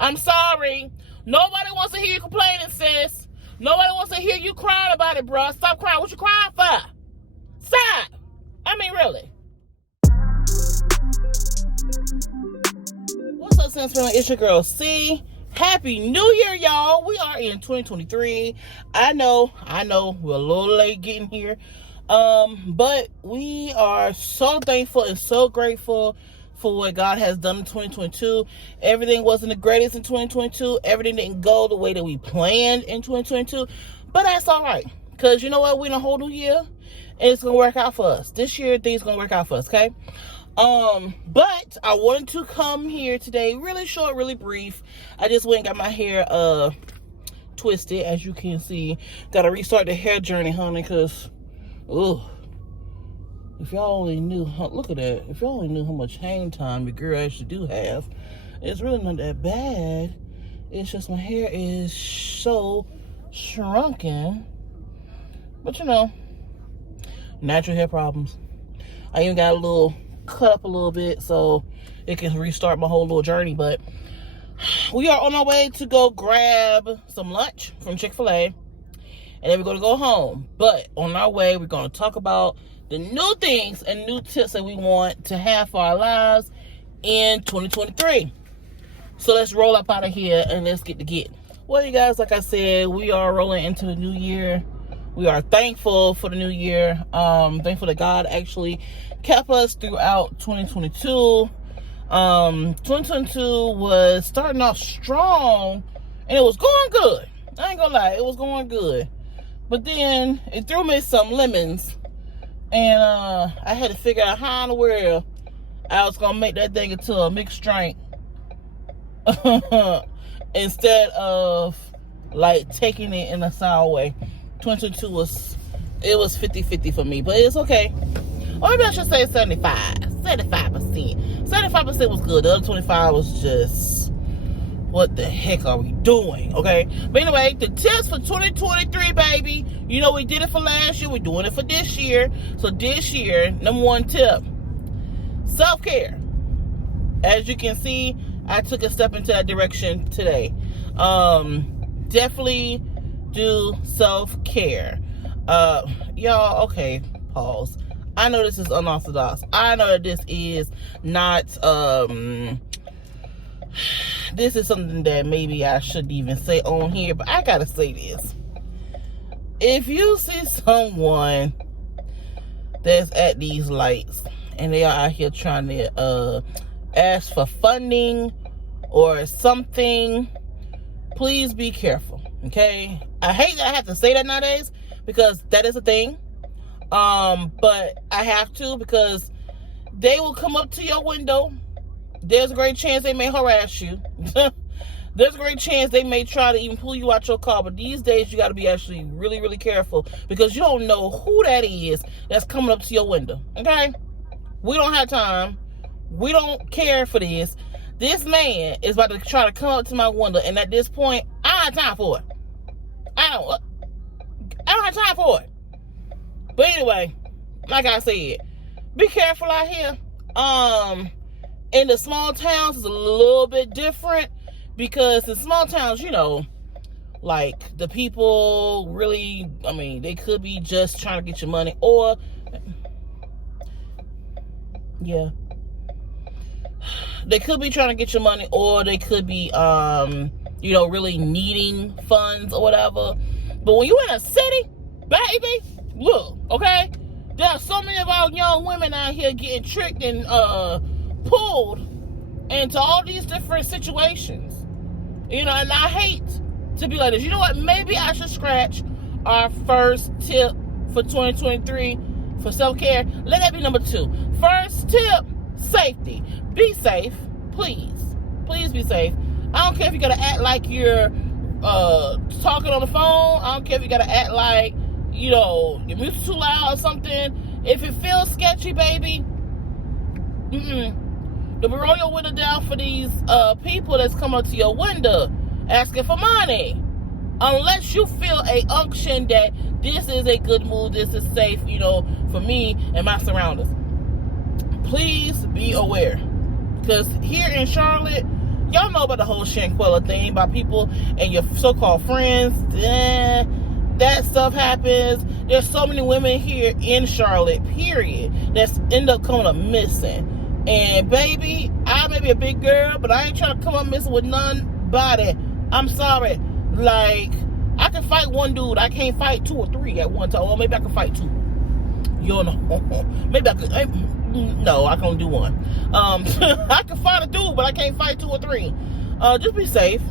I'm sorry. Nobody wants to hear you complaining, sis. Nobody wants to hear you crying about it, bro. Stop crying. What you crying for? Stop. I mean, really. What's up, Sense Family? It's your girl, C. Happy New Year, y'all. We are in 2023. I know, we're a little late getting here. But we are so thankful and so grateful for what God has done in 2022. Everything wasn't the greatest in 2022. Everything didn't go the way that we planned in 2022. But that's all right. Because you know what? We're in a whole new year. And it's going to work out for us. This year, things going to work out for us, okay? But I wanted to come here today, really short, really brief. I just went and got my hair, twisted, as you can see. Got to restart the hair journey, honey, because, if y'all only knew, look at that. If y'all only knew how much hang time your girl actually do have, it's really not that bad. It's just my hair is so shrunken. But you know, natural hair problems. I even got a little cut up a little bit so it can restart my whole little journey. But we are on our way to go grab some lunch from Chick-fil-A, and then we're going to go home. But on our way, we're going to talk about the new things and new tips that we want to have for our lives in 2023. So let's roll up out of here and let's get to getting. Well, you guys, like I said, we are rolling into the new year. We are thankful for the new year. Thankful that God actually kept us throughout 2022. 2022 was starting off strong and it was going good. I ain't gonna lie, it was going good. But then it threw me some lemons. And I had to figure out how in the world I was going to make that thing into a mixed drink. Instead of, like, taking it in a sour way. 2022 was 50-50 for me. But it's okay. Or maybe I should say 75%. 75% was good. The other 25 was just, what the heck are we doing? Okay? But anyway, the tips for 2023, baby. You know, we did it for last year. We're doing it for this year. So this year, number one tip, self-care. As you can see, I took a step into that direction today. Definitely do self-care. Y'all, okay, pause. I know this is unorthodox. I know that this is not, this is something that maybe I shouldn't even say on here, but I gotta say this. If you see someone that's at these lights and they are out here trying to ask for funding or something, please be careful, okay? I hate that I have to say that nowadays because that is a thing. But I have to, because they will come up to your window. There's a great chance they may harass you. There's a great chance they may try to even pull you out your car. But these days, you got to be actually really, really careful, because you don't know who that is that's coming up to your window. Okay? We don't have time. We don't care for this. This man is about to try to come up to my window, and at this point, I don't have time for it. I don't have time for it. But anyway, like I said, be careful out here. In the small towns, it's a little bit different, because in small towns, you know, like, the people really, I mean, they could be just trying to get your money, or, yeah, they could be trying to get your money, or they could be, you know, really needing funds or whatever. But when you're in a city, baby, look, okay, there are so many of our young women out here getting tricked and, pulled into all these different situations, you know, and I hate to be like this. You know what? Maybe I should scratch our first tip for 2023 for self-care. Let that be number 2. First tip, safety. Be safe, please. Please be safe. I don't care if you gotta act like you're talking on the phone. I don't care if you gotta act like, you know, your music's too loud or something. If it feels sketchy, baby, don't roll your window down for these people that's coming up to your window asking for money, unless you feel a unction that this is a good move, this is safe, you know, for me and my surroundings. Please be aware, because here in Charlotte, Y'all know about the whole Shanquella thing, about people and your so-called friends. That stuff happens. There's so many women here in Charlotte, period, that's end up coming up missing. And baby, I may be a big girl, but I ain't trying to come up missing with nobody. I'm sorry. Like, I can fight one dude. I can't fight 2 or 3 at one time. Well, maybe I can fight 2. You don't know. Maybe I could. No, I can only do 1. I can fight a dude, but I can't fight 2 or 3. Just be safe.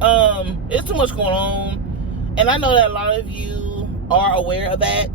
It's too much going on, and I know that a lot of you are aware of that.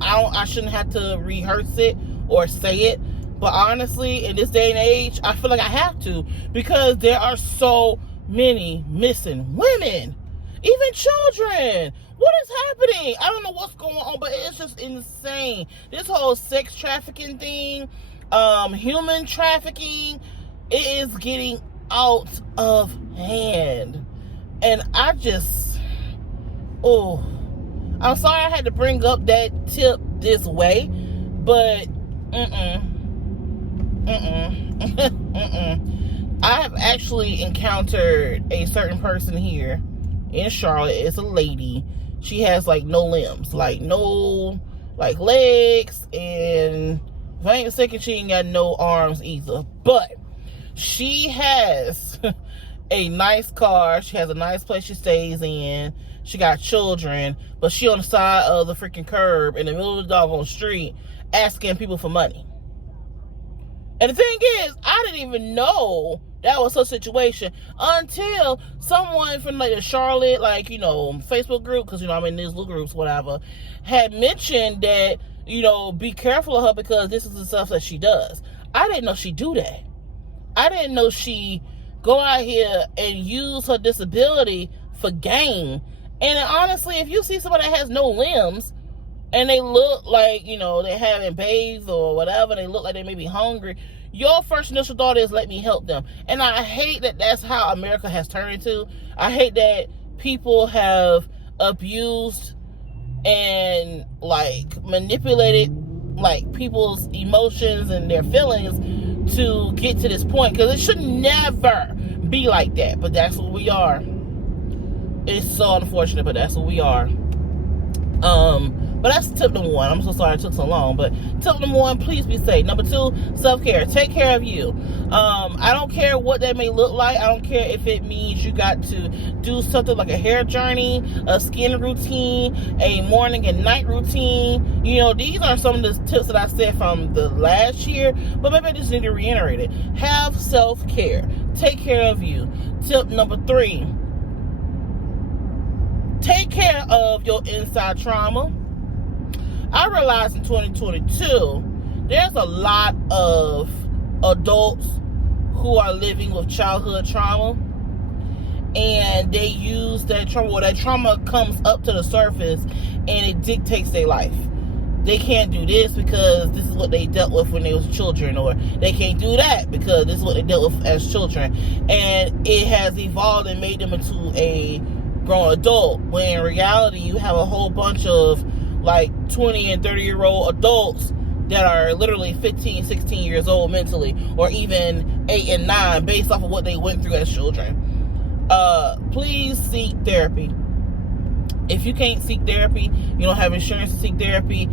I shouldn't have to rehearse it or say it, but honestly, in this day and age, I feel like I have to, because there are so many missing women, even children. What is happening? I don't know what's going on, but it's just insane. This whole sex trafficking thing, human trafficking, it is getting out of hand. And I'm sorry I had to bring up that tip this way, but I have actually encountered a certain person here in Charlotte. It's a lady. She has like no limbs, like no like legs, and if I ain't mistaken, she ain't got no arms either. But she has a nice car. She has a nice place she stays in. She got children, but she on the side of the freaking curb in the middle of the doggone street asking people for money. And the thing is, I didn't even know that was her situation until someone from like the Charlotte, like, you know, Facebook group, because, you know, I'm in these little groups, whatever, had mentioned that, you know, be careful of her because this is the stuff that she does. I didn't know she do that. I didn't know she go out here and use her disability for gain. And honestly, if you see somebody that has no limbs and they look like, you know, they haven't bathed or whatever, they look like they may be hungry, your first initial thought is, let me help them. And I hate that that's how America has turned into. I hate that people have abused and like manipulated like people's emotions and their feelings to get to this point, because it should never be like that. But that's what we are. It's so unfortunate, but that's what we are. But that's tip number 1. I'm so sorry it took so long, but tip number 1, please be safe. Number 2, self-care. Take care of you. I don't care what that may look like. I don't care if it means you got to do something like a hair journey, a skin routine, a morning and night routine. You know, these are some of the tips that I said from the last year, but maybe I just need to reiterate it. Have self-care. Take care of you. Tip number 3, take care of your inside trauma. I realized in 2022, there's a lot of adults who are living with childhood trauma, and they use that trauma, or that trauma comes up to the surface and it dictates their life. They can't do this because this is what they dealt with when they was children, or they can't do that because this is what they dealt with as children. And it has evolved and made them into a grown adult, when in reality you have a whole bunch of like 20 and 30-year-old adults that are literally 15, 16 years old mentally, or even 8 and 9 based off of what they went through as children. Please seek therapy. If you can't seek therapy, you don't have insurance to seek therapy,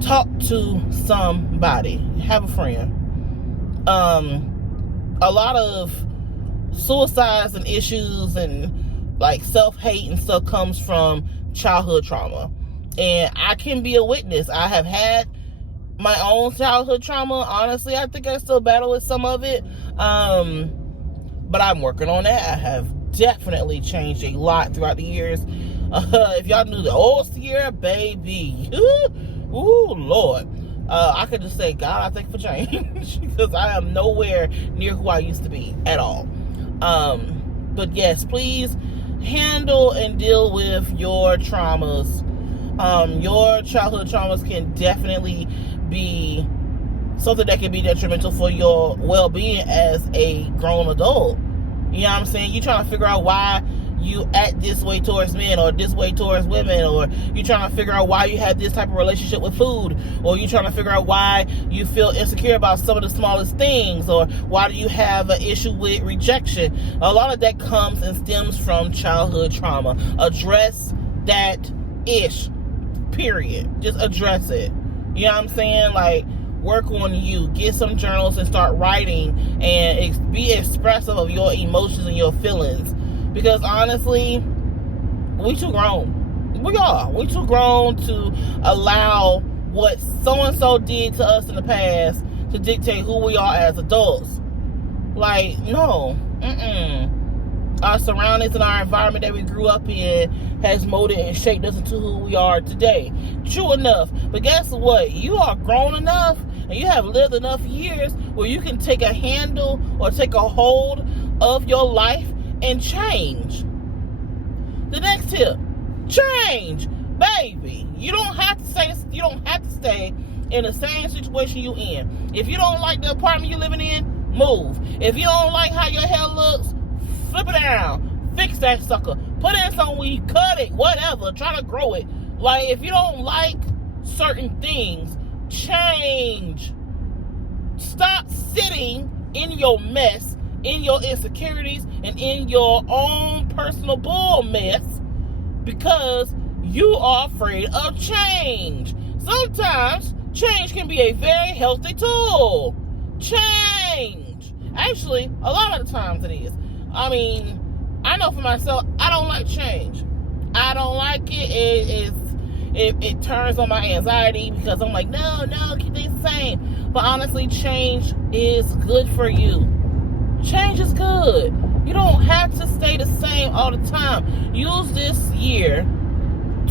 talk to somebody. Have a friend. A lot of suicides and issues and like self-hate and stuff comes from childhood trauma. And I can be a witness. I have had my own childhood trauma. Honestly, I think I still battle with some of it. But I'm working on that. I have definitely changed a lot throughout the years. If y'all knew the old Sierra, baby. Ooh, Lord. I could just say, God, I thank you for change. Because I am nowhere near who I used to be at all. But yes, please handle and deal with your traumas. Your childhood traumas can definitely be something that can be detrimental for your well-being as a grown adult. You know what I'm saying? You're trying to figure out why you act this way towards men or this way towards women, or you trying to figure out why you have this type of relationship with food, or you trying to figure out why you feel insecure about some of the smallest things, or why do you have an issue with rejection. A lot of that comes and stems from childhood trauma. Address that ish, period. Just address it. You know what I'm saying? Like, work on you. Get some journals and start writing and be expressive of your emotions and your feelings. Because honestly, we too grown. We are. We too grown to allow what so-and-so did to us in the past to dictate who we are as adults. Like, no. Our surroundings and our environment that we grew up in has molded and shaped us into who we are today. True enough. But guess what? You are grown enough and you have lived enough years where you can take a handle or take a hold of your life and change. The next tip, change, baby. You don't have to stay in the same situation you in. If you don't like the apartment you're living in, move. If you don't like how your hair looks, flip it around, fix that sucker, put in some weed, cut it, whatever, try to grow it. Like, if you don't like certain things, change. Stop sitting in your mess, in your insecurities, and in your own personal bull mess because you are afraid of change. Sometimes change can be a very healthy tool. Change. Actually, a lot of the times it is. I mean, I know for myself, I don't like change. I don't like it. It turns on my anxiety because I'm like, no, keep things the same. But honestly, change is good for you. Change is good. You don't have to stay the same all the time. Use this year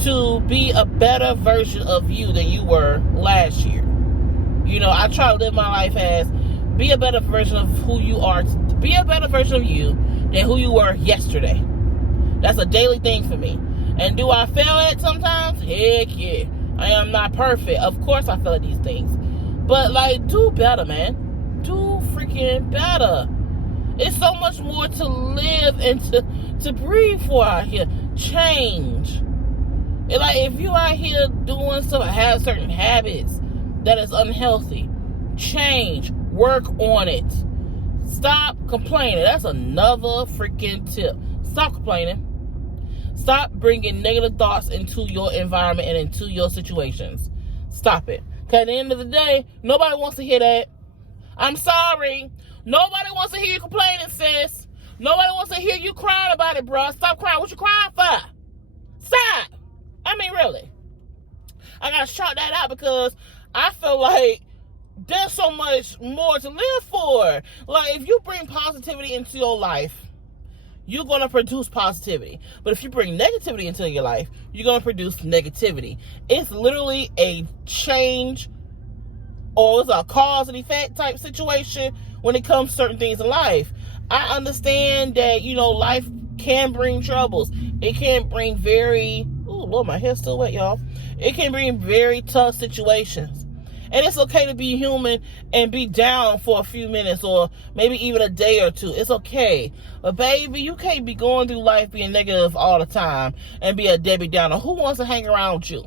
to be a better version of you than you were last year. You know, I try to live my life as be a better version of who you are. Be a better version of you than who you were yesterday. That's a daily thing for me. And do I fail at sometimes? Heck yeah. I am not perfect. Of course I fail at these things. But, like, do better, man. Do freaking better. It's so much more to live and to breathe for out here. Change. And like, if you out here doing stuff, have certain habits that is unhealthy, change. Work on it. Stop complaining. That's another freaking tip. Stop complaining. Stop bringing negative thoughts into your environment and into your situations. Stop it. Because at the end of the day, nobody wants to hear that. I'm sorry. Nobody wants to hear you complaining, sis. Nobody wants to hear you crying about it, bro. Stop crying. What you crying for? Stop. I mean, really. I got to shout that out because I feel like there's so much more to live for. Like, if you bring positivity into your life, you're going to produce positivity. But if you bring negativity into your life, you're going to produce negativity. It's literally a change, or it's a cause and effect type situation when it comes to certain things in life. I understand that, you know, life can bring troubles. It can bring Lord, my hair's still wet, y'all. It can bring very tough situations. And it's okay to be human and be down for a few minutes or maybe even a day or two. It's okay. But baby, you can't be going through life being negative all the time and be a Debbie Downer. Who wants to hang around with you?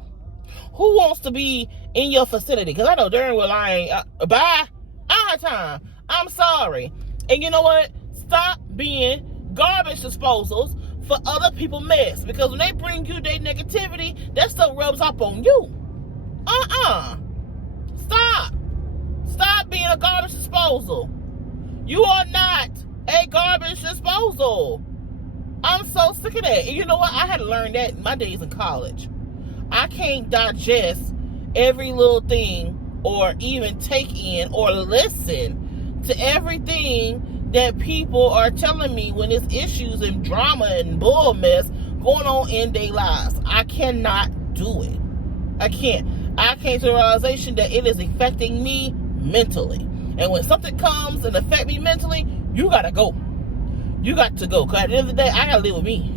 Who wants to be in your vicinity? Because I know darn well I ain't. Bye. I have time. I'm sorry. And you know what? Stop being garbage disposals for other people's mess. Because when they bring you their negativity, that stuff rubs up on you. Stop being a garbage disposal. You are not a garbage disposal. I'm so sick of that. And you know what? I had to learn that in my days in college. I can't digest every little thing or even take in or listen to everything that people are telling me when there's issues and drama and bull mess going on in their lives. I cannot do it. I can't. I came to the realization that it is affecting me mentally. And when something comes and affects me mentally, you gotta go. You got to go. Because at the end of the day, I gotta live with me.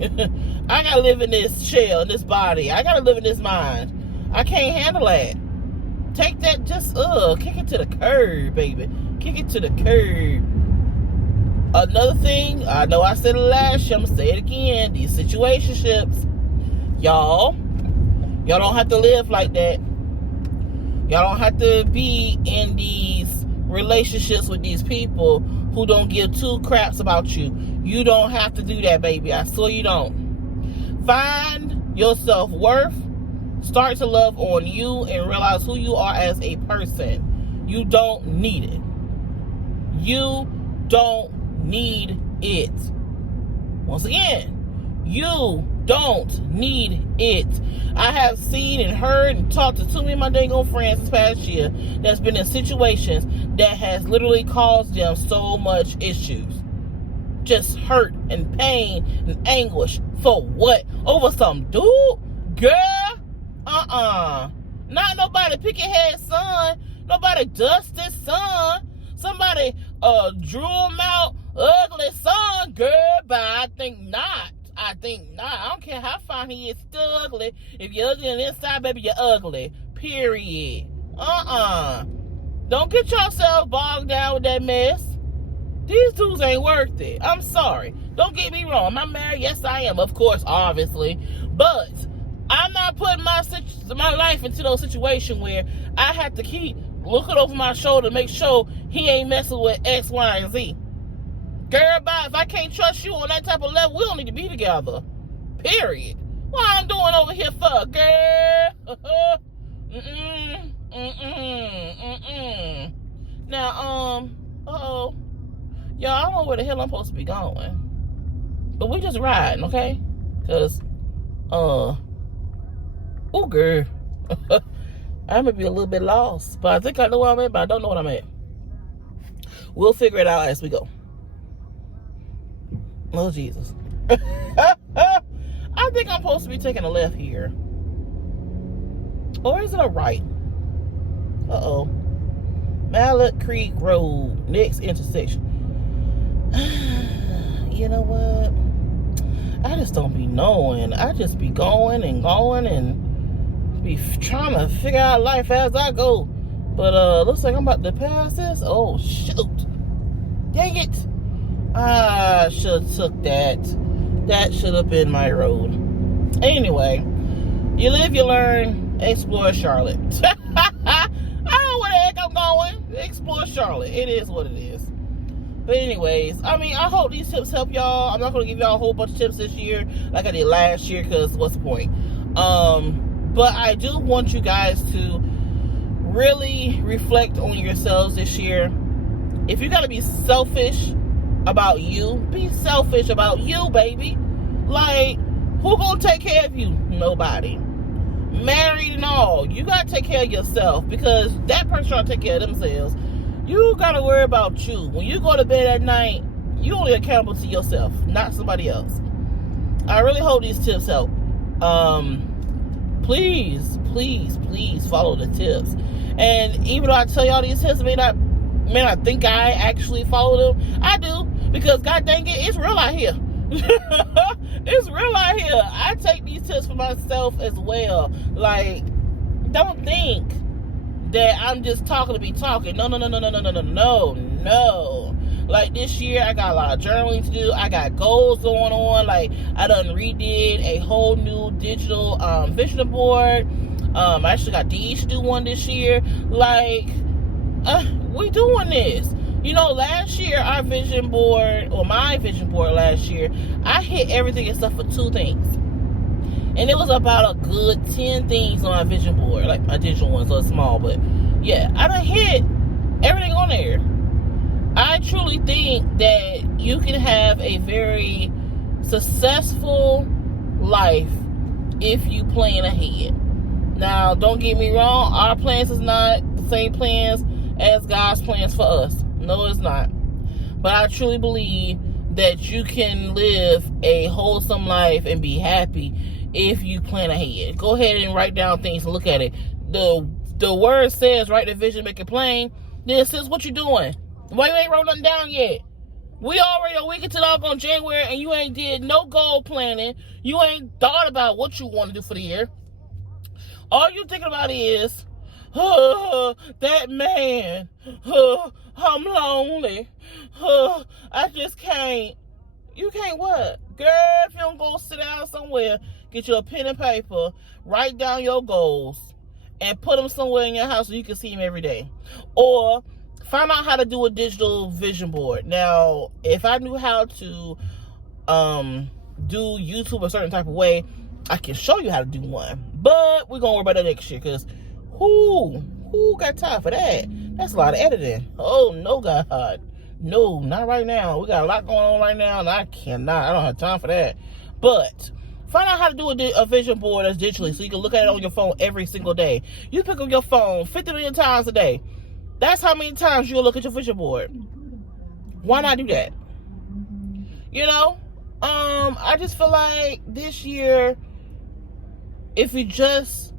I gotta live in this shell, in this body. I gotta live in this mind. I can't handle that. Take that, just, kick it to the curb, baby. Kick it to the curb. Another thing, I know I said it last year, I'm gonna say it again. These situationships, y'all don't have to live like that. Y'all don't have to be in these relationships with these people who don't give two craps about you. You don't have to do that, baby. I swear you don't. Find your self-worth. Start to love on you and realize who you are as a person. You don't need it. You don't need it. Once again, you don't need it. I have seen and heard and talked to too many of my dang old friends this past year that's been in situations that has literally caused them so much issues. Just hurt and pain and anguish. For what? Over some dude? Girl? Not nobody picket-head son. Nobody dusted son. Somebody drew him out ugly son. Girl, but I think not. I don't care how fine he is, still ugly. If you're ugly on the inside, baby, you're ugly. Period. Don't get yourself bogged down with that mess. These dudes ain't worth it. I'm sorry. Don't get me wrong. Am I married? Yes, I am. Of course, obviously. But I'm not putting my life into those situations where I have to keep looking over my shoulder to make sure he ain't messing with X, Y, and Z. Girl, bye. If I can't trust you on that type of level, we don't need to be together. Period. What I'm doing over here for, girl? Now, y'all, I don't know where the hell I'm supposed to be going. But we just riding, okay? Because, oh, girl. I may be a little bit lost. But I think I know where I'm at, but I don't know what I'm at. We'll figure it out as we go. Oh, Jesus. I think I'm supposed to be taking a left here. Or is it a right? Uh-oh. Mallet Creek Road. Next intersection. You know what? I just don't be knowing. I just be going and be trying to figure out life as I go. But looks like I'm about to pass this. Oh, shoot. Dang it. I should have took that. That should have been my road. Anyway, you live, you learn. Explore Charlotte. I don't know where the heck I'm going. Explore Charlotte. It is what it is. But anyways, I mean, I hope these tips help y'all. I'm not going to give y'all a whole bunch of tips this year like I did last year, because what's the point? But I do want you guys to really reflect on yourselves this year. If you got to be selfish about you, be selfish about you, baby. Like, who gonna take care of you? Nobody. Married and all, you gotta take care of yourself, because that person trying to take care of themselves. You gotta worry about you. When you go to bed at night, you only accountable to yourself, not somebody else. I really hope these tips help. Please follow the tips. And even though I tell y'all these tips, I think I actually follow them. I do, because god dang it, it's real out here. It's real out here. I take these tips for myself as well. Like, don't think that I'm just talking to be talking. No. Like, this year I got a lot of journaling to do. I got goals going on. Like, I done redid a whole new digital vision board. I actually got Deej to do one this year. Like, we doing this. You know, last year, my vision board last year, I hit everything except for 2 things. And it was about a good 10 things on my vision board. Like, my digital ones are small, but yeah, I done hit everything on there. I truly think that you can have a very successful life if you plan ahead. Now, don't get me wrong, our plans is not the same plans as God's plans for us. No, it's not. But I truly believe that you can live a wholesome life and be happy if you plan ahead. Go ahead and write down things and look at it. The word says, write the vision, make it plain. This is what you're doing. Why you ain't wrote nothing down yet? We already a week into doggone January and you ain't did no goal planning. You ain't thought about what you want to do for the year. All you thinking about is, That man. I'm lonely. I just can't. You can't what? Girl, if you don't go sit down somewhere, get you a pen and paper, write down your goals, and put them somewhere in your house so you can see them every day. Or find out how to do a digital vision board. Now, if I knew how to do YouTube a certain type of way, I can show you how to do one. But we're gonna worry about that next year, because who got time for that? That's a lot of editing. Oh no, God. No, not right now. We got a lot going on right now, and I don't have time for that. But find out how to do a vision board that's digitally, so you can look at it on your phone every single day. You pick up your phone 50 million times a day. That's how many times you'll look at your vision board. Why not do that? You know? I just feel like this year, if you just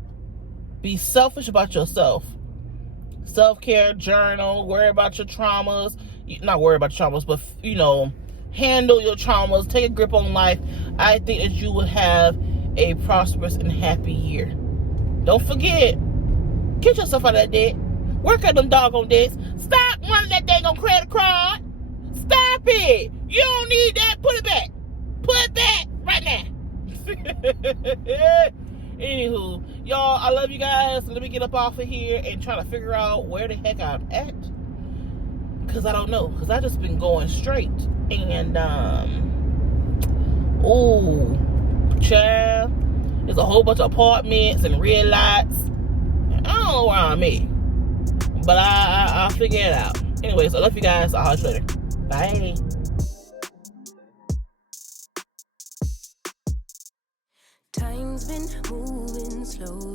be selfish about yourself, self-care, journal, worry about your traumas, not worry about your traumas, but, handle your traumas, take a grip on life, I think that you will have a prosperous and happy year. Don't forget, get yourself out of that debt. Work out them doggone debts. Stop running that dang on credit card. Stop it. You don't need that. Put it back. Put it back right now. Anywho, y'all, I love you guys. Let me get up off of here and try to figure out where the heck I'm at. Because I don't know. Because I just been going straight. And, child, there's a whole bunch of apartments and red lights. I don't know where I'm at. But I'll figure it out. Anyways, I love you guys. I'll talk to you later. Bye. Time's been moving slowly.